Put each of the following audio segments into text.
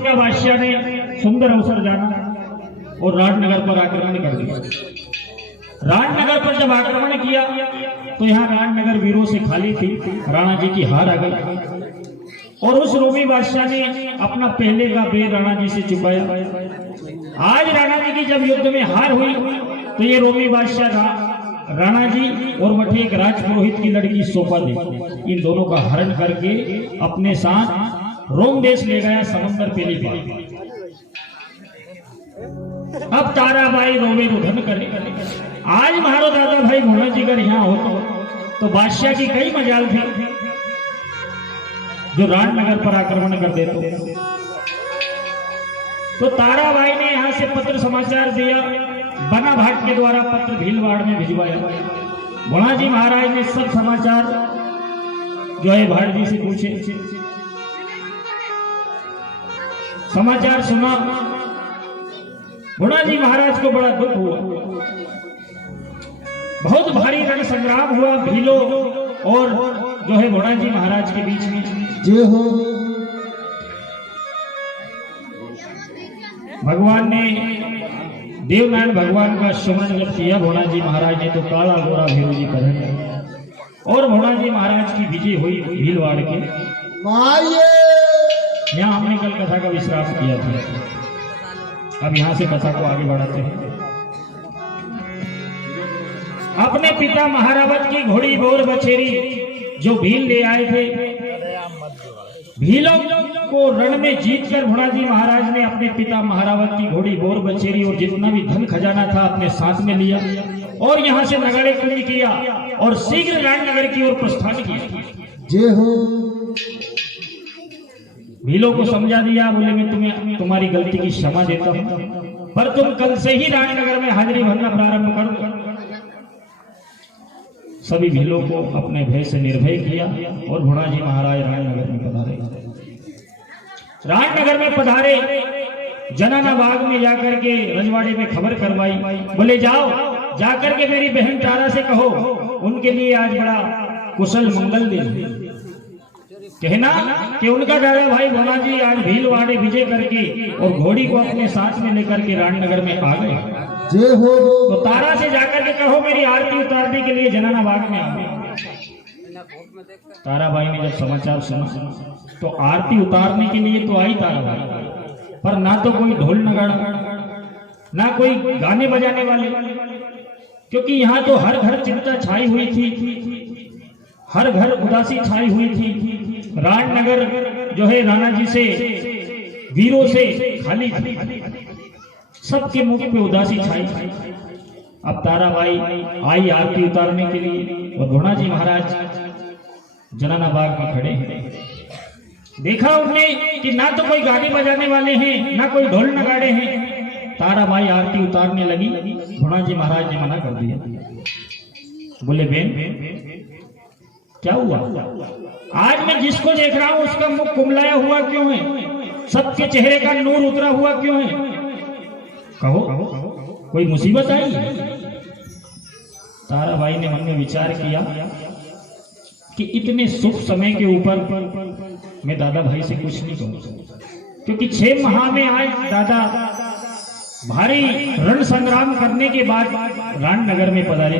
का बादशाह ने सुंदर अवसर जाना और राजनगर पर आक्रमण कर दिया। राजनगर पर जब आक्रमण किया तो यहाँ राजनगर वीरों से खाली थी, राणा जी की हार आ गई और उस रोमी बादशाह ने अपना पहले का बेर राणा जी से चुकाया। आज राणा जी की जब युद्ध में हार हुई तो ये रोमी बादशाह राणा जी और मठे एक राजपुरोहित की लड़की सौंपा दी। इन दोनों का हरण करके अपने साथ रोम देश ले गया, समंदर पेली पार। अब ताराबाई रोवे रुधन करे। आज महारो दादा भाई भोना जी अगर यहाँ हो तो बादशाह की कई मजाल थी जो राजनगर पर आक्रमण कर देते। तो ताराबाई ने यहाँ से पत्र समाचार दिया, बना भाट के द्वारा पत्र भीलवाड़ में भिजवाया। भोना जी महाराज ने सब समाचार जो है भाट जी से पूछे, समाचार सुना। भोना जी महाराज को बड़ा दुख हुआ, बहुत भारी रण संग्राम हुआ भीलों और जो है भोना जी महाराज के बीच में। जय हो। भगवान ने देवनारायण भगवान का सुमन जब किया भोना जी महाराज ने तो काला गोरा भीरू जी पहन और भोना जी महाराज की विजय हुई भीलवाड़ के। यहाँ हमने कल कथा का विश्राम किया था, अब यहाँ से कथा को आगे बढ़ाते हैं। अपने पिता महारावत की घोड़ी बोर बछेरी जो भील ले आए थे, भीलों को रण में जीतकर भोना जी महाराज ने अपने पिता महारावत की घोड़ी बोर बछेरी और जितना भी धन खजाना था अपने साथ में लिया और यहाँ से नगाड़े कुंज किया और शीघ्र राजनगर की ओर प्रस्थान किया। जय हो। भीलों को समझा दिया, बोले मैं तुम्हें तुम्हारी गलती की क्षमा देता हूँ, पर तुम कल से ही राजनगर में हाजिरी भरना प्रारंभ करो। सभी भीलों को अपने भय से निर्भय किया और भोना जी महाराज राजनगर में पधारे। राजनगर में पधारे, जनाना बाग में जाकर के रजवाड़े में खबर करवाई। बोले जाओ जाकर के मेरी बहन तारा से कहो उनके लिए आज बड़ा कुशल मंगल दिन, कहना कि उनका दादा भाई भोना जी आज भीलवाड़े विजय करके और घोड़ी को अपने साथ में लेकर के राजनगर में आ गए। जय हो। तो तारा से जाकर के कहो मेरी आरती उतारने के लिए जनाना बाग में आ गए। ताराबाई ने जब समाचार सुना तो आरती उतारने के लिए तो आई ताराबाई, पर ना तो कोई ढोल नगाड़ा ना कोई गाने बजाने वाले, क्योंकि यहाँ तो हर घर चिंता छाई हुई थी, हर घर उदासी छाई हुई थी। राजनगर जो है राणा जी से वीरों से खाली थी, सबके मुख पे उदासी छाई। अब ताराबाई आई आरती उतारने के लिए और भोना जी महाराज जनाना बाग में खड़े हैं। देखा उन्होंने कि ना तो कोई गाने बजाने वाले हैं ना कोई ढोल नगाड़े हैं। ताराबाई आरती उतारने लगी, भोना जी महाराज ने मना कर दिया। बोले बेन क्या हुआ, आज मैं जिसको देख रहा हूं उसका मुख कुमलाया हुआ क्यों है, सबके चेहरे का नूर उतरा हुआ क्यों है, कहो कोई मुसीबत आई। ताराबाई ने मन में विचार किया कि इतने शुभ समय के ऊपर मैं दादा भाई से कुछ नहीं कहूँ, क्योंकि 6 माह में आज दादा भारी रण संग्राम करने के बाद राजनगर में पधारे,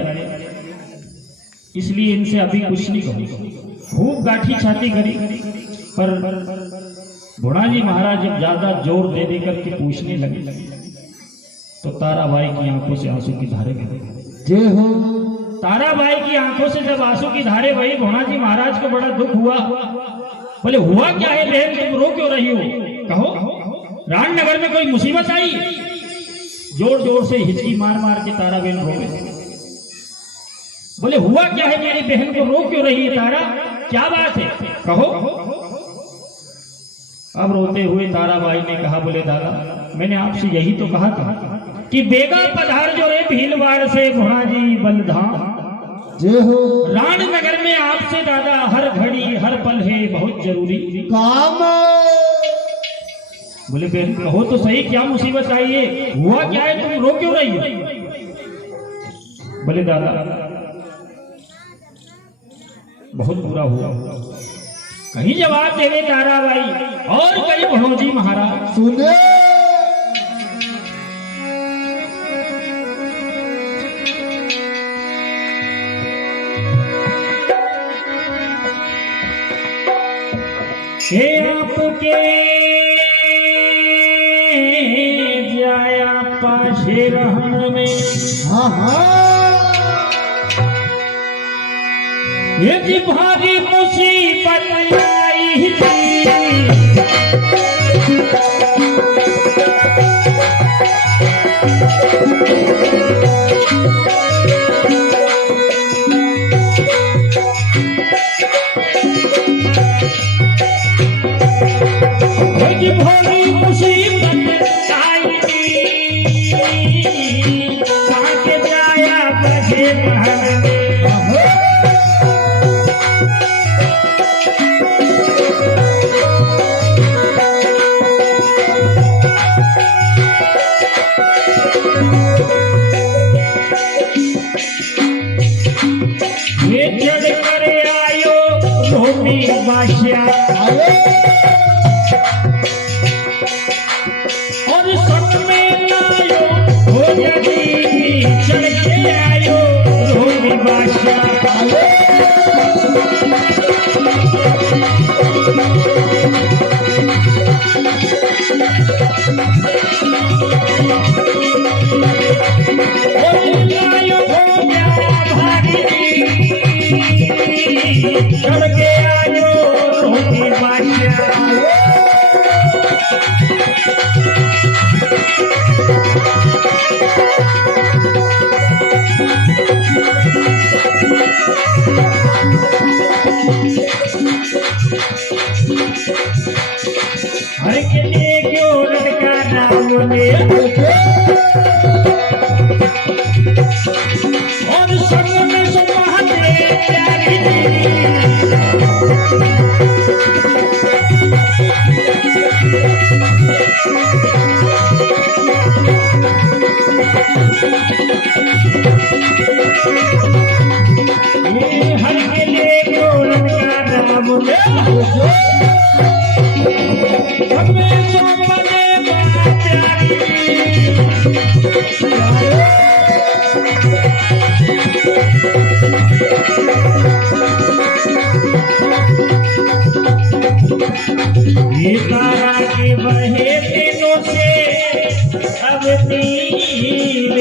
इसलिए इनसे अभी कुछ नहीं कहूँ। खूब गाठी छाती करी, पर भोना जी महाराज जब ज्यादा जोर दे दे करके पूछने लगे तो ताराबाई की आंखों से आंसू की धारे बहे। जय हो। ताराबाई की आंखों से जब आंसू की धारे बही, भोना जी महाराज को बड़ा दुख हुआ। बोले हुआ क्या है बहन, तुम रो क्यों रही हो, कहो राजनगर में कोई मुसीबत आई। जोर जोर से हिचकी मार मार के तारा बहन रो गई। बोले हुआ क्या है, मेरी बहन को रो क्यों रही है तारा, क्या बात है, कहो। अब रोते हुए ताराबाई ने कहा, बोले दादा मैंने आपसे यही तो कहा था कि बेगा पधार जो रे भीलवाड़ से भोना जी बलधाम। जय हो। राजनगर में आपसे दादा हर घड़ी हर पल है बहुत जरूरी काम। बोले बहन कहो तो सही, क्या मुसीबत आई है, हुआ क्या है, तुम रो क्यों रही हो। बोले दादा बहुत बुरा हुआ, कहीं जवाब देवे ताराबाई और कहीं भणोजी महाराज। सुने हे आपके जाया पाशे रहन में हाँ हाँ ये जी भारी मुसीबत आई थी। भारी मुसीबत आई थी ताके जाया बजे महल ये चढ़ कर आयो रोमी बादशाह और सत में लायो हो जगी चढ़ के आयो रोमी बादशाह। और लायो हो गया भारी चढ़ के आयो रोमी बादशाह। हर के लिए क्यों लड़का नाम ले और संग में सुमहते प्यारी ये हर के लिए क्यों लड़का नाम ले हमें सोमने प्यारी ये तारा के बहे दिनों से अब तीर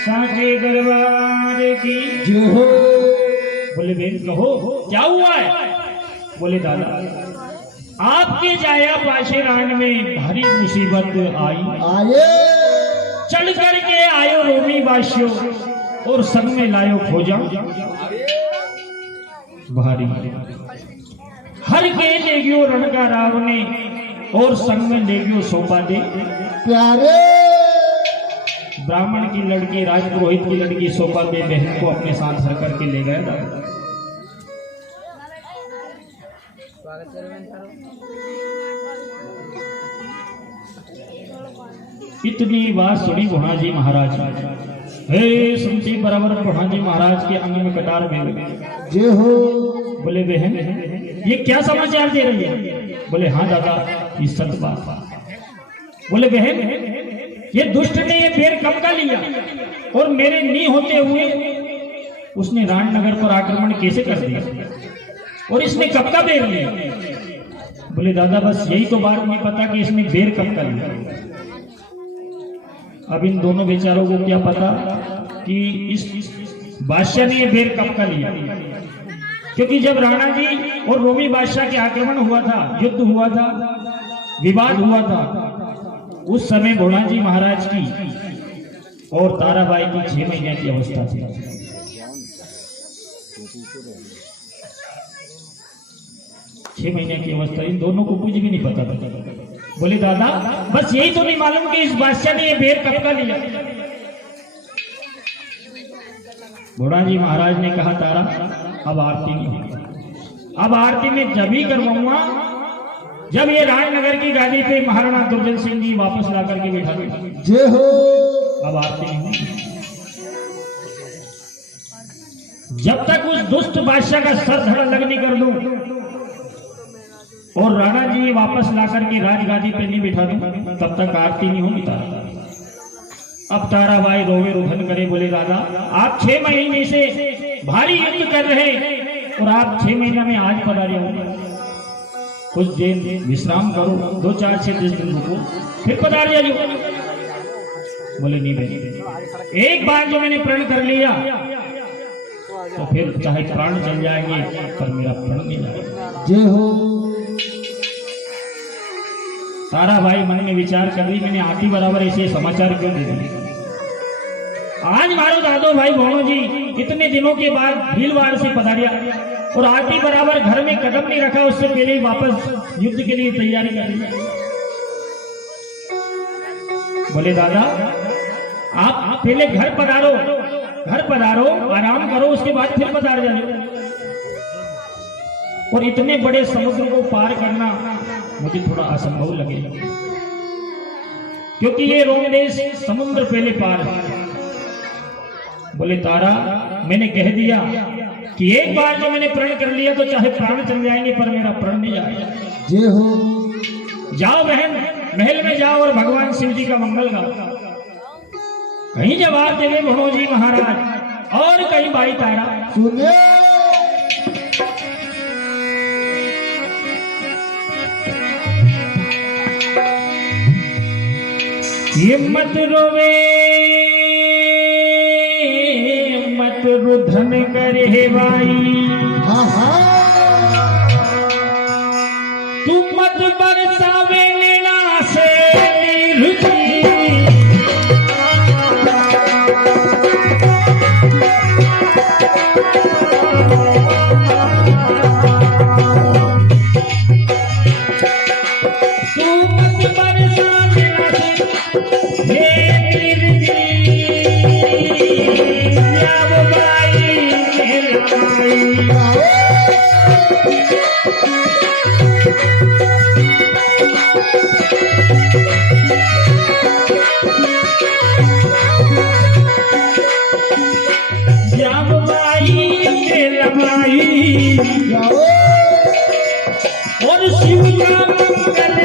साचे दरबार की जय हो। बोले बेन कहो क्या हुआ है। बोले दादा आपके जाया पाशे रान में भारी मुसीबत आई आए चढ़ करके आयो रोमी बाशियो और संग में लायो खोजा भारी हर के ले गयो रणका राव ने और संग में ले गयो सोपा दे प्यारे ब्राह्मण की लड़की राजपुरोहित की लड़की सोपा दे बहन को अपने साथ रख करके ले गए। इतनी बात सुनी बुढ़ाजी महाराज हे सुनती बराबर बुढ़ाजी महाराज के अंग में कटार में जय हो। बोले बहन ये क्या समाचार दे रही है। बोले हाँ दादा ये सच बात। बोले बहन ये दुष्ट ने ये पेड़ कब का लिया और मेरे नी होते हुए उसने राजनगर पर आक्रमण कैसे कर दिया और इसने कब का बेर लिया। बोले दादा बस यही तो बात नहीं पता कि इसने बेर कब का लिया। अब इन दोनों बेचारों को क्या पता कि इस बादशाह ने ये बेर कब का लिया, क्योंकि जब राणा जी और रोमी बादशाह के आक्रमण हुआ था, युद्ध हुआ था, विवाद हुआ था, उस समय भोलाजी महाराज की और ताराबाई की 6 महीने की अवस्था थी। 6 महीने की अवस्था, इन दोनों को कुछ भी नहीं पता था। बोले दादा बस यही तो नहीं मालूम कि इस बादशाह ने ये बेर कब का लिया। घोड़ा जी महाराज ने कहा तारा अब आरती नहीं होगी, अब आरती में जब ही करवाऊंगा जब ये राजनगर की गादी पे महाराणा दुर्जन सिंह जी वापस ला करके बैठा दे। जय हो। अब आरती नहीं होगी जब तक उस दुष्ट बादशाह का सर धड़ लगनी कर दूं और राणा जी वापस ला करके राजगादी पे नहीं बिठा दूं तब तक आरती नहीं होगी तारा। अब ताराबाई रोवे रुधन करे, बोले दादा आप 6 महीने से भारी युद्ध कर रहे और आप 6 महीना में आज पधारे होंगे, कुछ दिन विश्राम करो, 2 4 6 10 दिन रुको फिर पधार जाइए। बोले नहीं भाई, एक बार जो मैंने प्रण कर लिया तो फिर चाहे प्राण चल जाएंगे पर मेरा प्रण नहीं जाएगा। जय हो। ताराबाई मन में विचार कर रही, मैंने आरती बराबर ऐसे समाचार क्यों दे दिए। आज मारो दादो भाई भोनो जी इतने दिनों के बाद भीलवाड़ से पधारिया और आरती बराबर घर में कदम नहीं रखा, उससे पहले ही वापस युद्ध के लिए तैयारी कर ली। बोले दादा आप पहले घर पधारो आराम करो, उसके बाद फिर पधार जाओ। और इतने बड़े समुद्र को पार करना मुझे थोड़ा असंभव लगे, क्योंकि ये रोम देश समुद्र पहले पार है। बोले तारा मैंने कह दिया कि एक बार जो मैंने प्रण कर लिया तो चाहे प्राण चल जाएंगे पर मेरा प्रण नहीं जाएगा। जय हो। जाओ बहन महल में जाओ और भगवान शिव जी का मंगल गाओ। कहीं जवाब देवे भोनो जी महाराज और कहीं बाई तारा। सुने। ये मत रोवे मत रुधन करे भाई, हाँ हाँ। तू मत बरसावे नैना से नीर और शिव का मंगल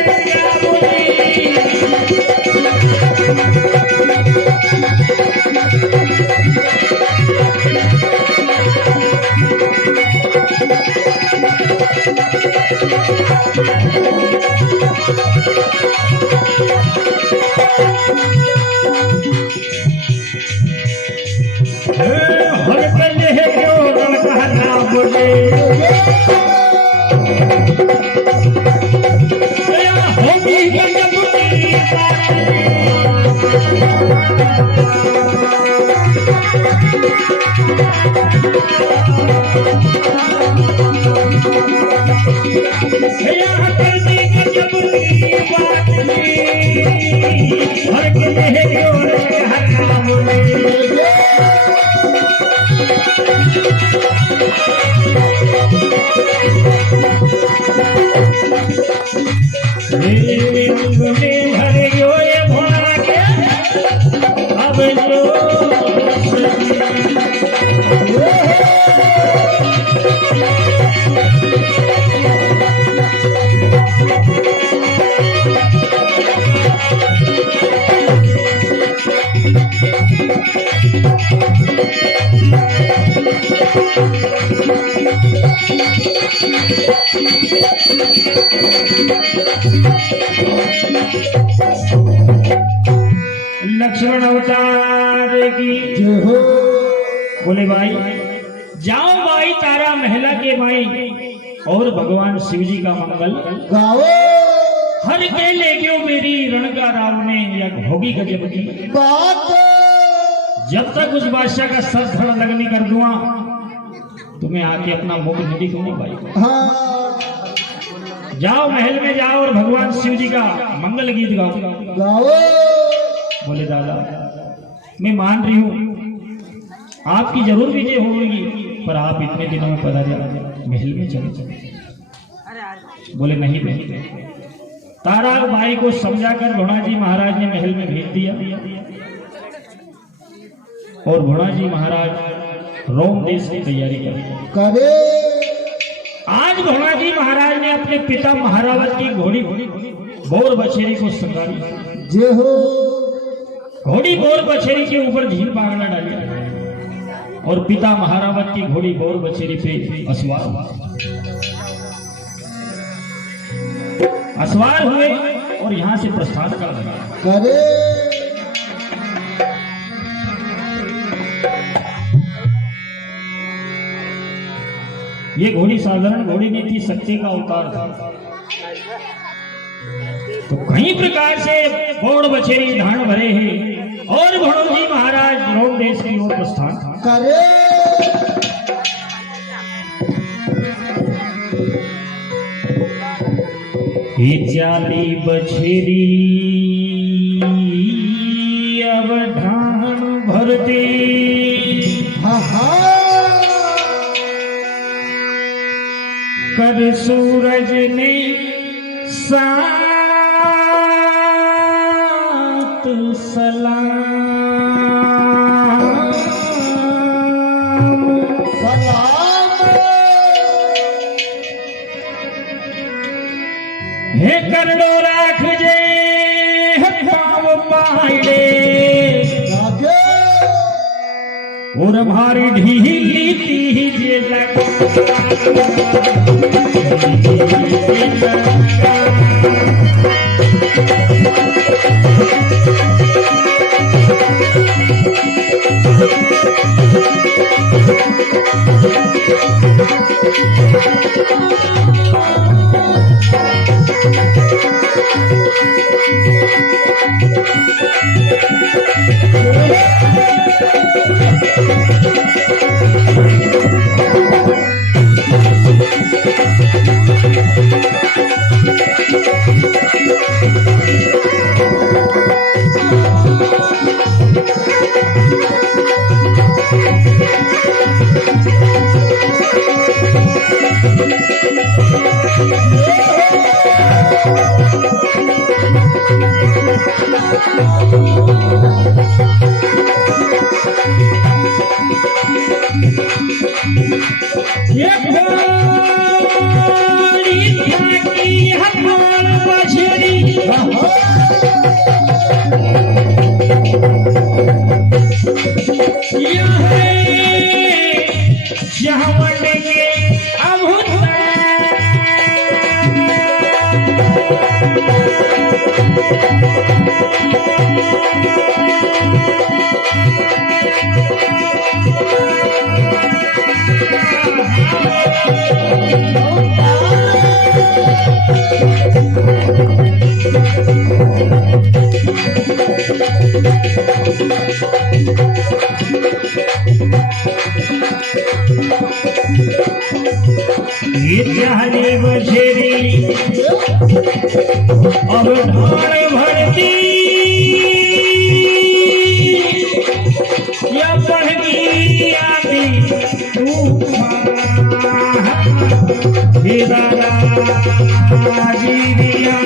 लक्ष्मण अवतार की जय हो। बोले भाई जाओ भाई तारा महिला के भाई और भगवान शिव जी का मंगल गाओ। हर के ले गयो मेरी रण का राव ने या होगी गजब की बात। जब तक उस बादशाह का सर धड़ लगनी कर दूंगा तुम्हें आके अपना मुख नहीं दिखूंगा भाई। हाँ। जाओ महल में जाओ और भगवान शिव जी का मंगल गीत गाओ। गाओ। बोले दादा मैं मान रही हूँ आपकी जरूर विजय होगी, पर आप इतने दिनों में पधारे महल में चले। बोले नहीं नहीं। तारा बाई को समझाकर भोणाजी महाराज ने महल में भेज दिया और भोणाजी महाराज रोम देश की तैयारी करे। आज भोणाजी महाराज ने अपने पिता महारावत की घोड़ी गौर बछेरी को संगारी। जय हो। घोड़ी गौर बछेरी के ऊपर झील पागला डाली और पिता महारावत की घोड़ी गौर बछेरी पे असवार हुए और यहाँ से प्रस्थान कर लगा। करे। ये घोड़ी साधारण घोड़ी नहीं थी, शक्ति का अवतार था। तो कई प्रकार से गौड़ बछेरी धान भरे हैं और भोणाजी महाराज रोम देश की ओर प्रस्थान करे। जाली बछेरी अब धान भरती। कर सूरज ने सात सलाम हे करड़ो राख जे पाव पाइडे और हमारी ढीली तीजे बछेरी अब धान भरती या पहली आती जीविया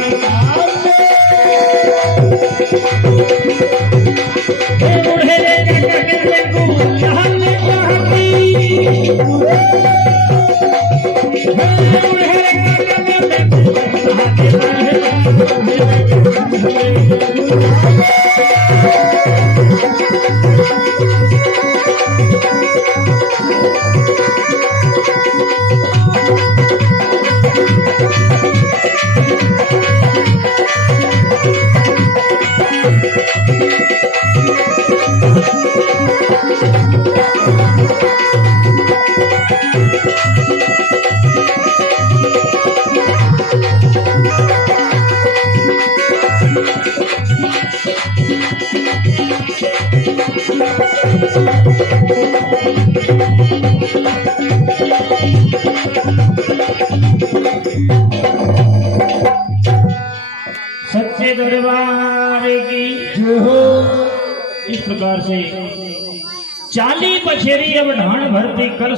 इस प्रकार से 40 बछेरी अब ढाण भरती कर